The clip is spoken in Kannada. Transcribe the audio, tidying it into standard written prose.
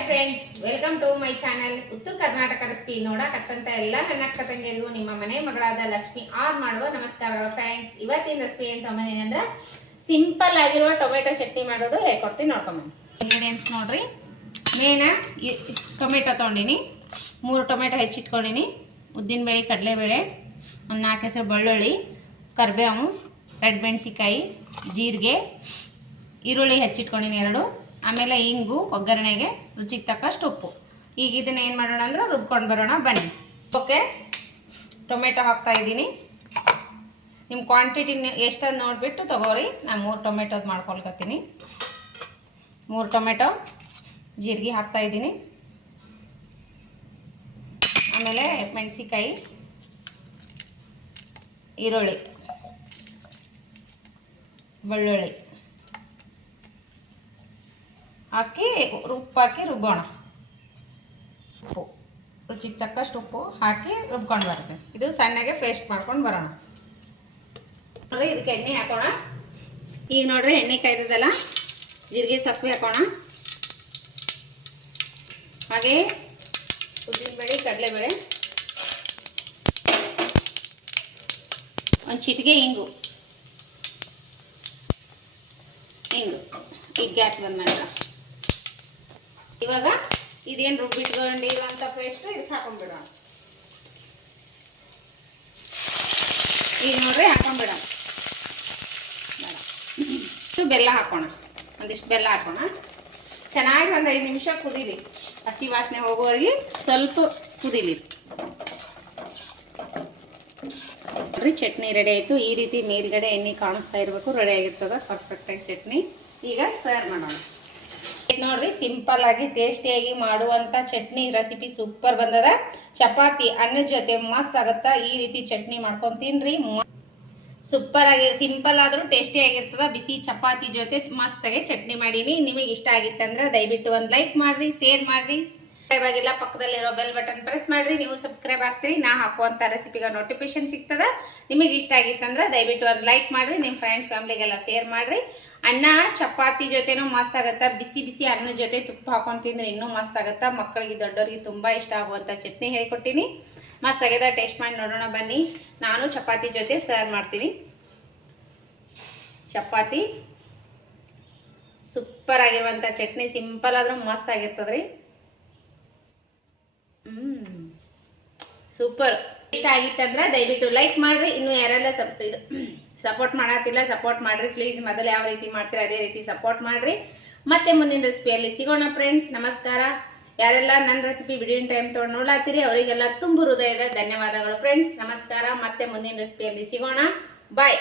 Hi friends, welcome to my channel. Uttara Karnataka recipe ನೋಡಕತ್ತಂತ ಎಲ್ಲ ನನ್ನ ಅಕ್ಕ ತಂಗಿಯರಿಗೂ ನಿಮ್ಮ ಮನೆ ಮಗಳಾದ ಲಕ್ಷ್ಮಿ ಆರ್ ಮಾಡುವ ನಮಸ್ಕಾರಗಳು ಫ್ರೆಂಡ್ಸ್. ಇವತ್ತಿನ ರೆಸಿಪಿ ಏನು ತೊಗೊಂಬಂದಿನಿ ಅಂದ್ರೆ ಸಿಂಪಲ್ ಆಗಿರುವ ಟೊಮೆಟೊ ಚಟ್ನಿ ಮಾಡೋದು ಹೇಳ್ಕೊಡ್ತೀನಿ. ನೋಡ್ಕೊಂಬಂದು ಇಂಗ್ರೀಡಿಯೆಂಟ್ಸ್ ನೋಡ್ರಿ. ಮೇನ ಟೊಮೆಟೊ ತೊಗೊಂಡಿನಿ, 3 ಟೊಮೆಟೊ ಹೆಚ್ಚಿಟ್ಕೊಂಡಿನಿ, ಉದ್ದಿನಬೇಳೆ, ಕಡಲೆಬೇಳೆ, ಒಂದು 4 ಹೆಸರು ಬೆಳ್ಳುಳ್ಳಿ, ಕರಿಬೇವು, ರೆಡ್ ಮೆಣಸಿಕಾಯಿ, ಜೀರಿಗೆ, ಈರುಳ್ಳಿ ಹೆಚ್ಚಿಟ್ಕೊಂಡಿನಿ 2, ಆಮೇಲೆ ಇಂಗು, ಒಗ್ಗರಣೆಗೆ ರುಚಿಗೆ ತಕ್ಕಷ್ಟು ಉಪ್ಪು. ಈಗ ಇದನ್ನ ಏನು ಮಾಡೋಣ ಅಂದ್ರೆ ರುಬ್ಕೊಂಡು ಬರೋಣ ಬನ್ನಿ. ಓಕೆ, ಟೊಮೆಟೊ ಹಾಕ್ತಾ ಇದ್ದೀನಿ. ನಿಮ್ಮ ಕ್ವಾಂಟಿಟಿ ಎಷ್ಟನ್ನು ನೋಡಿಬಿಟ್ಟು ತೊಗೋರಿ. ನಾನು 3 ಟೊಮೆಟೊದು ಮಾಡ್ಕೊಳ್ಕತ್ತೀನಿ. 3 ಟೊಮೆಟೊ, ಜೀರಿಗೆ ಹಾಕ್ತಾ ಇದ್ದೀನಿ, ಆಮೇಲೆ ಮೆಣಸಿಕಾಯಿ, ಈರುಳ್ಳಿ, ಬೆಳ್ಳುಳ್ಳಿ ಹಾಕಿ ಉಪ್ಪು ಹಾಕಿ ರುಬ್ಬೋಣ. ಉಪ್ಪು ರುಚಿಗೆ ತಕ್ಕಷ್ಟು ಉಪ್ಪು ಹಾಕಿ ರುಬ್ಕೊಂಡು ಬರುತ್ತೆ. ಇದು ಸಣ್ಣಗೆ ಪೇಸ್ಟ್ ಮಾಡ್ಕೊಂಡು ಬರೋಣ. ನೋಡ್ರಿ, ಇದಕ್ಕೆ ಎಣ್ಣೆ ಹಾಕೋಣ. ಈಗ ನೋಡ್ರಿ ಎಣ್ಣೆ ಕಾಯ್ದದಲ್ಲ, ಜೀರಿಗೆ ಸಾಸಿವೆ ಹಾಕೋಣ. ಹಾಗೆ ಉದ್ದಿನಬೇಳೆ, ಕಡಲೆಬೇಳೆ, ಒಂದು ಚಿಟಿಕೆ ಇಂಗು. ಈಗ ಗ್ಯಾಸ್ ಬಂದ ನಂತರ ಇವಾಗ ಇದೇನು ರುಬ್ಬಿಟ್ಕೊಂಡಿರುವಂಥ ಪೇಸ್ಟ್ ಇದು ಹಾಕೊಂಡ್ಬಿಡೋಣ. ಈಗ ನೋಡ್ರಿ ಹಾಕೊಂಡ್ಬಿಡೋಣ. ಬೆಲ್ಲ ಹಾಕೋಣ, ಒಂದಿಷ್ಟು ಬೆಲ್ಲ ಹಾಕೋಣ. ಚೆನ್ನಾಗಿ ಒಂದು 5 ನಿಮಿಷ ಕುದೀಲಿ, ಹಸಿ ವಾಸನೆ ಹೋಗೋವರೆಗೆ ಸ್ವಲ್ಪ ಕುದೀಲಿ. ನೋಡ್ರಿ, ಚಟ್ನಿ ರೆಡಿ ಆಯಿತು. ಈ ರೀತಿ ಮೇಲ್ಗಡೆ ಎಣ್ಣೆ ಕಾಣಿಸ್ತಾ ಇರಬೇಕು, ರೆಡಿ ಆಗಿರ್ತದೆ ಪರ್ಫೆಕ್ಟಾಗಿ ಚಟ್ನಿ. ಈಗ ಸರ್ವ್ ಮಾಡೋಣ. ನೋಡ್ರಿ, ಸಿಂಪಲ್ ಆಗಿ ಟೇಸ್ಟಿಯಾಗಿ ಮಾಡುವಂತ ಚಟ್ನಿ ರೆಸಿಪಿ ಸೂಪರ್ ಬಂದದ. ಚಪಾತಿ ಅನ್ನದ ಜೊತೆ ಮಸ್ತ್ ಆಗತ್ತಾ. ಈ ರೀತಿ ಚಟ್ನಿ ಮಾಡ್ಕೊಂಡು ತಿನ್ರಿ. ಸೂಪರ್ ಆಗಿ ಸಿಂಪಲ್ ಆದ್ರೂ ಟೇಸ್ಟಿ ಆಗಿರ್ತದ. ಬಿಸಿ ಚಪಾತಿ ಜೊತೆ ಮಸ್ತಾಗಿ ಚಟ್ನಿ ಮಾಡೀನಿ. ನಿಮಗೆ ಇಷ್ಟ ಆಗಿತ್ತಂದ್ರೆ ದಯವಿಟ್ಟು ಒಂದು ಲೈಕ್ ಮಾಡ್ರಿ, ಶೇರ್ ಮಾಡ್ರಿ. ಸಬ್ಸ್ಕ್ರೈಬ್ ಆಗಿಲ್ಲ ಪಕ್ಕದಲ್ಲಿರೋ ಬೆಲ್ ಬಟನ್ ಪ್ರೆಸ್ ಮಾಡ್ರಿ. ನೀವು ಸಬ್ಸ್ಕ್ರೈಬ್ ಆಗ್ತೀರಿ, ನಾ ಹಾಕುವಂತ ರೆಸಿಪಿಗೆ ನೋಟಿಫಿಕೇಶನ್ ಸಿಗ್ತದ. ನಿಮಗೆ ಇಷ್ಟ ಆಗಿತ್ತಂದ್ರೆ ದಯವಿಟ್ಟು ಒಂದು ಲೈಕ್ ಮಾಡ್ರಿ, ನಿಮ್ಮ ಫ್ರೆಂಡ್ಸ್ ಫ್ಯಾಮಿಲಿಗೆಲ್ಲ ಶೇರ್ ಮಾಡ್ರಿ. ಅನ್ನ ಚಪಾತಿ ಜೊತೆನೂ ಮಸ್ತ್ ಆಗತ್ತಾ. ಬಿಸಿ ಬಿಸಿ ಅನ್ನದ ಜೊತೆ ತುಪ್ಪ ಹಾಕೊಂಡು ತಿಂದ್ರೆ ಇನ್ನೂ ಮಸ್ತ್ ಆಗತ್ತಾ. ಮಕ್ಕಳಿಗೆ ದೊಡ್ಡವರಿಗೆ ತುಂಬಾ ಇಷ್ಟ ಆಗುವಂತ ಚಟ್ನಿ ಹೇಳ್ಕೊಟ್ಟಿನಿ. ಮಸ್ತ್ ಆಗ್ಯದ, ಟೇಸ್ಟ್ ಮಾಡಿ ನೋಡೋಣ ಬನ್ನಿ. ನಾನು ಚಪಾತಿ ಜೊತೆ ಸರ್ವ್ ಮಾಡ್ತೀನಿ. ಚಪಾತಿ ಸೂಪರ್ ಆಗಿರುವಂತ ಚಟ್ನಿ, ಸಿಂಪಲ್ ಆದ್ರೂ ಮಸ್ತ್ ಆಗಿರ್ತದ್ರಿ. ಸೂಪರ್. ಇಷ್ಟ ಆಗಿತ್ತಂದ್ರೆ ದಯವಿಟ್ಟು ಲೈಕ್ ಮಾಡ್ರಿ. ಇನ್ನು ಯಾರೆಲ್ಲ ಸಪೋರ್ಟ್ ಮಾಡತ್ತಿಲ್ಲ ಸಪೋರ್ಟ್ ಮಾಡ್ರಿ ಪ್ಲೀಸ್. ಮೊದಲು ಯಾವ ರೀತಿ ಮಾಡ್ತೀರಿ ಅದೇ ರೀತಿ ಸಪೋರ್ಟ್ ಮಾಡ್ರಿ. ಮತ್ತೆ ಮುಂದಿನ ರೆಸಿಪಿಯಲ್ಲಿ ಸಿಗೋಣ ಫ್ರೆಂಡ್ಸ್. ನಮಸ್ಕಾರ. ಯಾರೆಲ್ಲ ನನ್ನ ರೆಸಿಪಿ ಬಿಡಿಯೋ ಟೈಮ್ ತೊಗೊಂಡು ನೋಡ್ಲಾತ್ತೀರಿ ಅವರಿಗೆಲ್ಲ ತುಂಬ ಹೃದಯದ ಧನ್ಯವಾದಗಳು ಫ್ರೆಂಡ್ಸ್. ನಮಸ್ಕಾರ. ಮತ್ತೆ ಮುಂದಿನ ರೆಸಿಪಿಯಲ್ಲಿ ಸಿಗೋಣ. ಬಾಯ್.